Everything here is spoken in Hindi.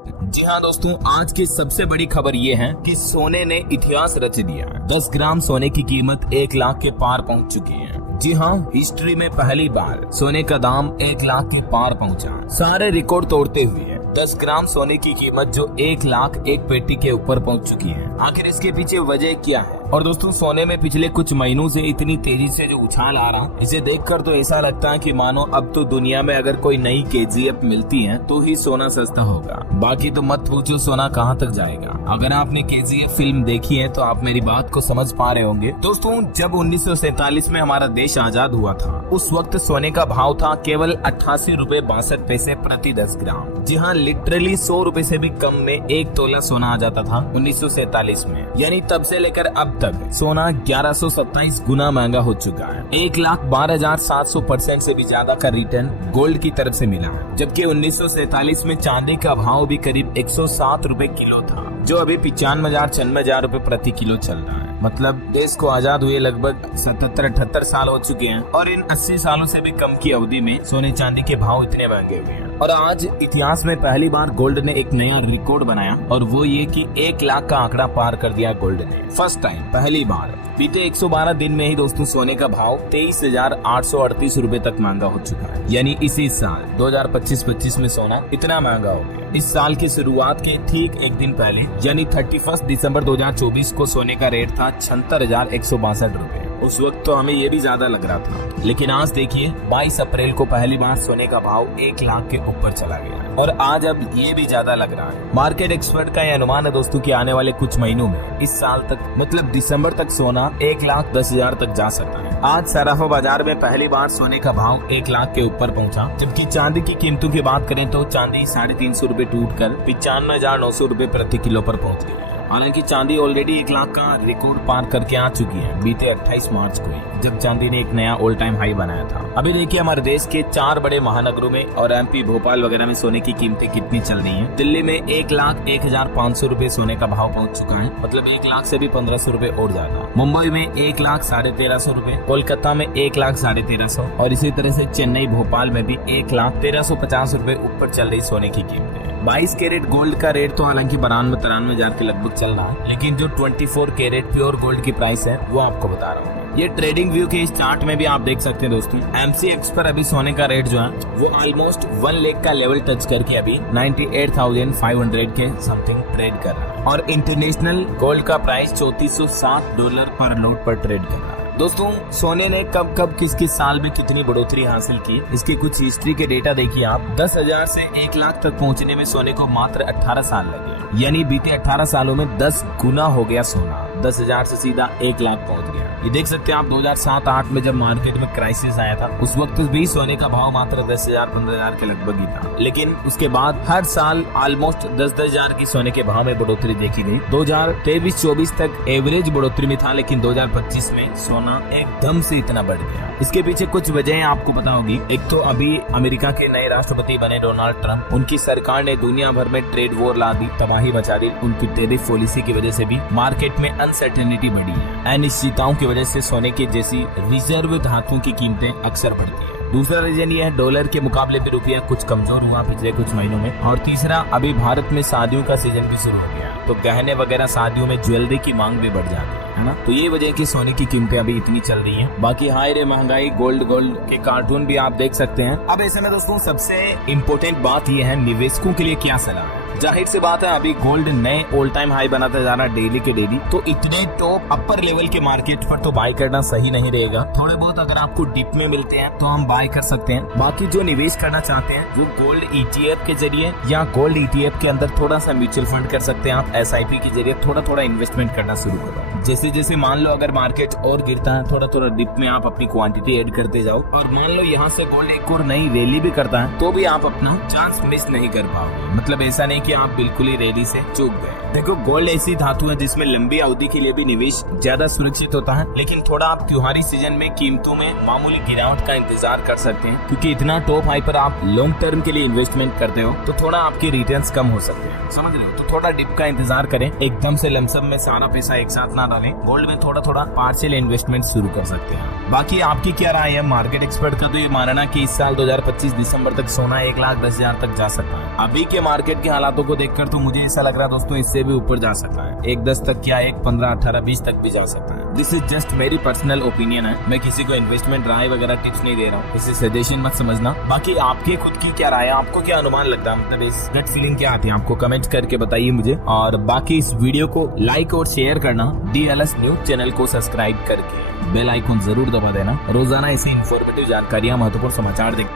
जी हाँ दोस्तों, आज की सबसे बड़ी खबर ये है कि सोने ने इतिहास रच दिया। 10 ग्राम सोने की कीमत 1 लाख के पार पहुंच चुकी है। जी हाँ, हिस्ट्री में पहली बार सोने का दाम 1 लाख के पार पहुंचा, सारे रिकॉर्ड तोड़ते हुए। 10 ग्राम सोने की कीमत जो 1 लाख एक पेटी के ऊपर पहुंच चुकी है। आखिर इसके पीछे वजह क्या है? और दोस्तों, सोने में पिछले कुछ महीनों से इतनी तेजी से जो उछाल आ रहा, इसे देखकर तो ऐसा लगता है कि मानो अब तो दुनिया में अगर कोई नई KGF मिलती है तो ही सोना सस्ता होगा, बाकी तो मत पूछो सोना कहाँ तक जाएगा। अगर आपने KGF फिल्म देखी है तो आप मेरी बात को समझ पा रहे होंगे। दोस्तों, जब 1947 में हमारा देश आजाद हुआ था, उस वक्त सोने का भाव था केवल 88 रुपए 62 पैसे प्रति 10 ग्राम। जी हाँ, लिटरली 100 रुपए से भी कम में 1 तोला सोना आ जाता था 1947 में। यानी तब से लेकर अब तक सोना 1127 गुना महंगा हो चुका है। 1,12,700% से भी ज्यादा का रिटर्न गोल्ड की तरफ से मिला है, जबकि 1947 में चांदी का भाव भी करीब 107 रुपए किलो था, जो अभी 95,000-96,000 रुपए प्रति किलो चल रहा है। मतलब देश को आजाद हुए लगभग 77-78 साल हो चुके हैं और इन 80 सालों से भी कम की अवधि में सोने चांदी के भाव इतने महंगे हुए हैं। और आज इतिहास में पहली बार गोल्ड ने एक नया रिकॉर्ड बनाया, और वो ये कि 1 लाख का आंकड़ा पार कर दिया गोल्ड ने। फर्स्ट टाइम, पहली बार। बीते 112 दिन में ही दोस्तों सोने का भाव 23,838 रुपए तक महंगा हो चुका है। यानी इसी साल 2025-25 में सोना इतना महंगा हो गया। इस साल की शुरुआत के ठीक एक दिन पहले यानी 31 दिसंबर 2024 को सोने का रेट था 76,162 रुपए। उस वक्त तो हमें ये भी ज्यादा लग रहा था, लेकिन आज देखिए 22 अप्रैल को पहली बार सोने का भाव 1 लाख के ऊपर चला गया और आज अब ये भी ज्यादा लग रहा है। मार्केट एक्सपर्ट का यह अनुमान है दोस्तों कि आने वाले कुछ महीनों में, इस साल तक मतलब दिसंबर तक सोना 1,10,000 तक जा सकता है। आज सराफा बाजार में पहली बार सोने का भाव 1 लाख के ऊपर पहुंचा, जबकि चांदी की कीमतों की बात करें तो चांदी 350 रुपए टूट कर 95,900 रुपए प्रति किलो पर पहुंच गई है। हालांकि चांदी ऑलरेडी 1 लाख का रिकॉर्ड पार करके आ चुकी है बीते 28 मार्च को ही, जब चांदी ने एक नया ऑल टाइम हाई बनाया था। अभी देखिए हमारे देश के 4 बड़े महानगरों में और MP भोपाल वगैरह में सोने की कीमतें कितनी चल रही हैं। दिल्ली में 1,01,500 रुपए सोने का भाव पहुंच चुका है, मतलब 1 लाख से भी 1,500 रुपए और ज्यादा। मुंबई में 1,13,500 रुपए, कोलकाता में 1,13,500 और इसी तरह से चेन्नई भोपाल में भी 1,13,50 रुपए ऊपर चल रही सोने की कीमतें। 22 कैरेट गोल्ड का रेट तो हालांकि 92-93 हजार के लगभग चल रहा है, लेकिन जो 24 कैरेट प्योर गोल्ड की प्राइस है वो आपको बता रहा हूँ। ये ट्रेडिंग व्यू के इस चार्ट में भी आप देख सकते हैं दोस्तों, MCX पर अभी सोने का रेट जो है वो ऑलमोस्ट 1 लाख का लेवल टच करके अभी 98,500 के समथिंग ट्रेड कर रहा है, और इंटरनेशनल गोल्ड का प्राइस $3407 पर लोड पर ट्रेड कर रहा है। दोस्तों, सोने ने कब कब किस साल में कितनी बढ़ोतरी हासिल की, इसकी कुछ हिस्ट्री के डेटा देखिए आप। 10,000 से 1 लाख तक पहुंचने में सोने को मात्र 18 साल लगे, यानी बीते 18 सालों में 10 गुना हो गया सोना। 10,000 से सीधा 1 लाख पहुंच गया। ये देख सकते हैं आप 2007-8 में जब मार्केट में क्राइसिस आया था, उस वक्त भी सोने का भाव मात्र 10,000-15,000 के लगभग ही था, लेकिन उसके बाद हर साल ऑलमोस्ट 10,000 की सोने के भाव में बढ़ोतरी देखी गई। 2023-24 तक एवरेज बढ़ोतरी में था, लेकिन 2025 में सोना एकदम से इतना बढ़ गया। इसके पीछे कुछ वजह आपको पता होगी। एक तो अभी अमेरिका के नए राष्ट्रपति बने डोनाल्ड ट्रंप, उनकी सरकार ने दुनिया भर में ट्रेड वॉर ला दी, तबाही मचा दी। उनकी टैरिफ पॉलिसी की वजह से भी मार्केट में अनसर्टेनिटी बढ़ी है। अनिश्चितताओं की वजह से सोने की जैसी रिजर्व धातुओं की कीमतें अक्सर बढ़ती है। दूसरा रीजन ये है, डॉलर के मुकाबले भी रुपया कुछ कमजोर हुआ पिछले कुछ महीनों में। और तीसरा, अभी भारत में शादियों का सीजन भी शुरू हो गया, तो गहने वगैरह शादियों में ज्वेलरी की मांग भी बढ़ जाती है ना। तो ये वजह कि सोने की कीमतें अभी इतनी चल रही हैं। बाकी हाई रे महंगाई, गोल्ड के कार्टून भी आप देख सकते हैं। अब ऐसे में दोस्तों सबसे इम्पोर्टेंट बात ये है, निवेशकों के लिए क्या सलाह है। जाहिर सी बात है, अभी गोल्ड नए ऑल टाइम हाई बनाता जा रहा है डेली के डेली, तो इतने टॉप अपर लेवल के मार्केट पर तो बाय करना सही नहीं रहेगा। थोड़े बहुत अगर आपको डिप में मिलते हैं तो हम बाय कर सकते हैं। बाकी जो निवेश करना चाहते हैं वो गोल्ड ETF के जरिए या गोल्ड ETF के अंदर थोड़ा सा म्यूचुअल फंड कर सकते हैं आप। SIP के जरिए थोड़ा इन्वेस्टमेंट करना शुरू करो। जैसे जैसे मान लो अगर मार्केट और गिरता है, थोड़ा डिप में आप अपनी क्वांटिटी ऐड करते जाओ, और मान लो यहाँ से गोल्ड एक और नई रैली भी करता है, तो भी आप अपना चांस मिस नहीं कर पाओगे। मतलब ऐसा नहीं कि आप बिल्कुल ही रैली से चूक गए। देखो, गोल्ड ऐसी धातु है जिसमें लंबी अवधि के लिए भी निवेश ज्यादा सुरक्षित होता है, लेकिन थोड़ा आप त्योहारी सीजन में कीमतों में मामूली गिरावट का इंतजार कर सकते हैं, क्योंकि इतना टॉप हाई पर आप लॉन्ग टर्म के लिए इन्वेस्टमेंट करते हो तो थोड़ा आपके रिटर्न्स कम हो सकते हैं, समझ रहे हो। तो थोड़ा डिप का इंतजार करें, एकदम से लमसम में सारा पैसा एक साथ ना डालें। गोल्ड में थोड़ा पार्शियल इन्वेस्टमेंट शुरू कर सकते हैं। बाकी आपकी क्या राय है? मार्केट एक्सपर्ट का तो ये मानना कि इस साल 2025 दिसंबर तक सोना 1,10,000 तक जा सकता है। अभी के मार्केट के हालातों बातों को देखकर तो मुझे ऐसा लग रहा है दोस्तों इससे भी ऊपर जा सकता है। 1-10 तक क्या 1-15, 18, 20 तक भी जा सकता है। दिस इज जस्ट मेरी पर्सनल ओपिनियन है। मैं किसी को इन्वेस्टमेंट राय वगैरह टिप्स नहीं दे रहा हूँ, इसे सजेशन मत समझना। बाकी आपके खुद की क्या राय है, आपको क्या अनुमान लगता है, मतलब इस गट फीलिंग क्या आती है आपको, कमेंट करके बताइए मुझे। और बाकी इस वीडियो को लाइक और शेयर करना, DLS न्यूज चैनल को सब्सक्राइब करके बेल आइकन जरूर दबा देना। रोजाना ऐसी इंफॉर्मेटिव जानकारियां, महत्वपूर्ण समाचार देखने